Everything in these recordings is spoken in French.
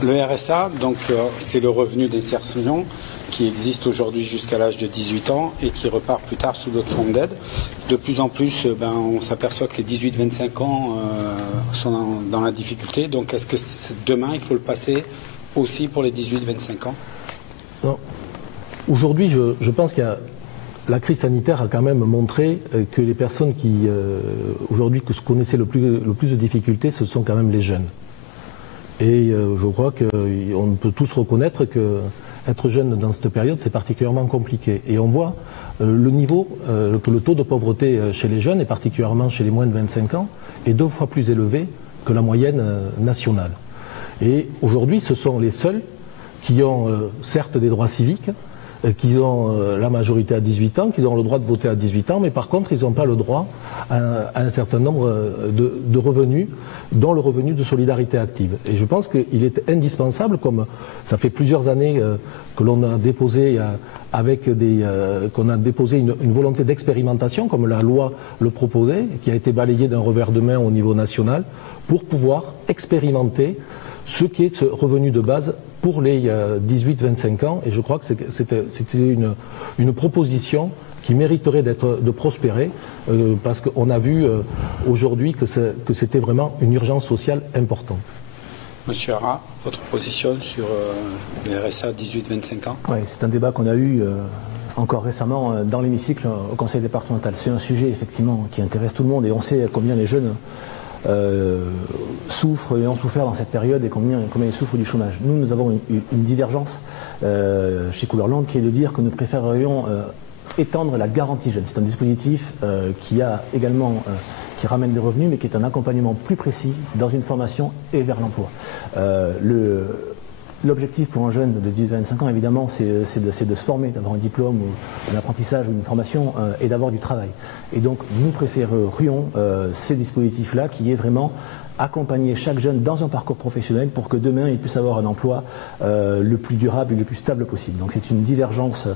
Le RSA, donc, c'est le revenu d'insertion qui existe aujourd'hui jusqu'à l'âge de 18 ans et qui repart plus tard sous d'autres formes d'aide. De plus en plus, on s'aperçoit que les 18-25 ans sont dans la difficulté. Donc est-ce que demain, il faut le passer aussi pour les 18-25 ans? Non. Aujourd'hui, je pense qu'il y a... La crise sanitaire a quand même montré que les personnes qui, aujourd'hui, connaissaient le plus de difficultés, ce sont quand même les jeunes. Et je crois qu'on peut tous reconnaître qu'être jeune dans cette période, c'est particulièrement compliqué. Et on voit que le taux de pauvreté chez les jeunes, et particulièrement chez les moins de 25 ans, est 2 fois plus élevé que la moyenne nationale. Et aujourd'hui, ce sont les seuls qui ont certes des droits civiques, qu'ils ont la majorité à 18 ans, qu'ils ont le droit de voter à 18 ans, mais par contre, ils n'ont pas le droit à un certain nombre de revenus, dont le revenu de solidarité active. Et je pense qu'il est indispensable, comme ça fait plusieurs années que l'on a déposé une volonté d'expérimentation, comme la loi le proposait, qui a été balayée d'un revers de main au niveau national, pour pouvoir expérimenter ce qui est ce revenu de base pour les 18-25 ans. Et je crois que c'était une proposition qui mériterait de prospérer, parce qu'on a vu aujourd'hui que c'était vraiment une urgence sociale importante. Monsieur Hara, votre position sur le RSA 18-25 ans? Oui, c'est un débat qu'on a eu encore récemment dans l'hémicycle au conseil départemental. C'est un sujet effectivement qui intéresse tout le monde et on sait combien les jeunes souffrent et ont souffert dans cette période et combien ils souffrent du chômage. Nous avons une divergence chez Couleur-Land qui est de dire que nous préférerions étendre la garantie jeune. C'est un dispositif qui ramène des revenus mais qui est un accompagnement plus précis dans une formation et vers l'emploi. L'objectif pour un jeune de 18-25 ans, évidemment, c'est de se former, d'avoir un diplôme ou un apprentissage ou une formation et d'avoir du travail. Et donc, nous préférerions ces dispositifs-là qui est vraiment accompagner chaque jeune dans un parcours professionnel pour que demain, il puisse avoir un emploi le plus durable et le plus stable possible. Donc, c'est une divergence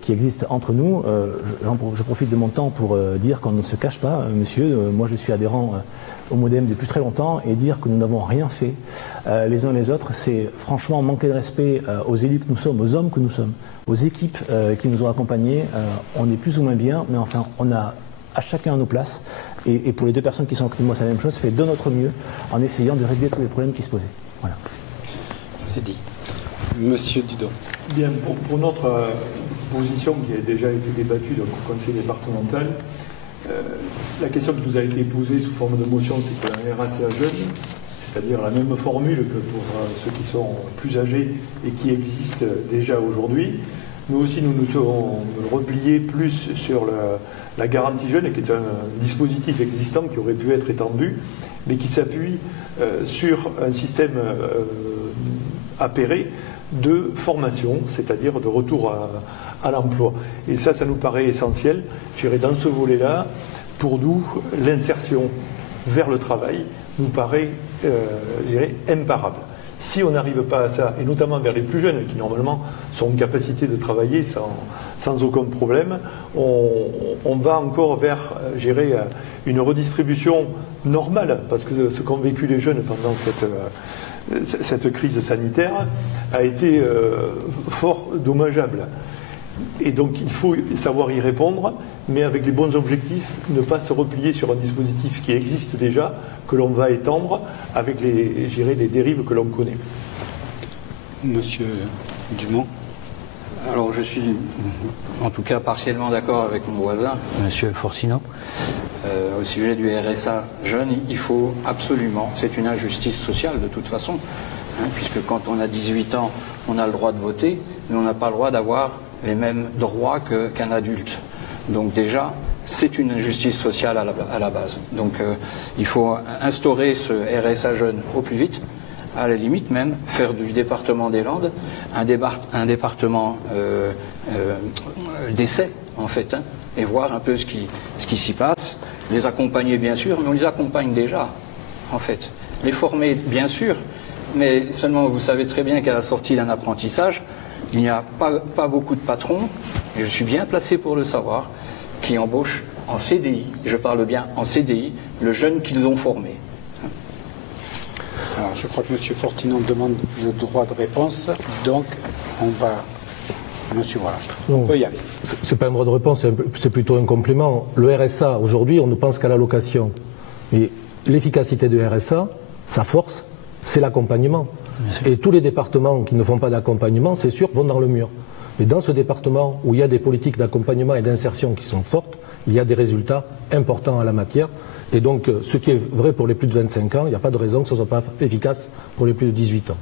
qui existe entre nous. Je profite de mon temps pour dire qu'on ne se cache pas, monsieur. Moi, je suis adhérent au MODEM depuis très longtemps et dire que nous n'avons rien fait les uns les autres, c'est franchement manquer de respect aux élus que nous sommes, aux hommes que nous sommes, aux équipes qui nous ont accompagnés. On est plus ou moins bien, mais enfin, on a à chacun à nos places. Et pour les 2 personnes qui sont à côté de moi, c'est la même chose, fait de notre mieux en essayant de régler tous les problèmes qui se posaient. Voilà. C'est dit. Monsieur Dudon. Bien, pour notre position qui a déjà été débattue donc, au conseil départemental, la question qui nous a été posée sous forme de motion, c'est qu'un RSA jeune, c'est-à-dire la même formule que pour ceux qui sont plus âgés et qui existent déjà aujourd'hui. Nous aussi, nous serons repliés plus sur la garantie jeune, qui est un dispositif existant qui aurait pu être étendu, mais qui s'appuie sur un système appairé de formation, c'est-à-dire de retour à l'emploi. Et ça nous paraît essentiel. Je dirais dans ce volet-là, pour nous, l'insertion vers le travail nous paraît, imparable. Si on n'arrive pas à ça, et notamment vers les plus jeunes, qui normalement sont en capacité de travailler sans aucun problème, on va encore vers, une redistribution normale, parce que ce qu'ont vécu les jeunes pendant cette crise sanitaire a été fort dommageable. Et donc il faut savoir y répondre, mais avec les bons objectifs, ne pas se replier sur un dispositif qui existe déjà, que l'on va étendre avec les dérives que l'on connaît. Monsieur Dumont. Alors je suis en tout cas partiellement d'accord avec mon voisin, Monsieur Forcino, au sujet du RSA jeune. Il faut absolument, c'est une injustice sociale de toute façon, puisque quand on a 18 ans, on a le droit de voter, mais on n'a pas le droit d'avoir les mêmes droits qu'un adulte. Donc déjà, c'est une injustice sociale à la base. Donc il faut instaurer ce RSA jeune au plus vite, à la limite même, faire du département des Landes un département d'essai, en fait, et voir un peu ce qui s'y passe, les accompagner bien sûr, mais on les accompagne déjà, en fait. Les former bien sûr, mais seulement vous savez très bien qu'à la sortie d'un apprentissage, il n'y a pas beaucoup de patrons, et je suis bien placé pour le savoir, qui embauchent en CDI, je parle bien en CDI, le jeune qu'ils ont formé. Alors, Alors, je crois que M. Fortinon demande le droit de réponse, donc on va... Monsieur, voilà, on peut y aller. C'est pas un droit de réponse, c'est plutôt un complément. Le RSA, aujourd'hui, on ne pense qu'à l'allocation. Mais l'efficacité du RSA, sa force, c'est l'accompagnement. Et tous les départements qui ne font pas d'accompagnement, c'est sûr, vont dans le mur. Mais dans ce département où il y a des politiques d'accompagnement et d'insertion qui sont fortes, il y a des résultats importants à la matière. Et donc, ce qui est vrai pour les plus de 25 ans, il n'y a pas de raison que ce ne soit pas efficace pour les plus de 18 ans.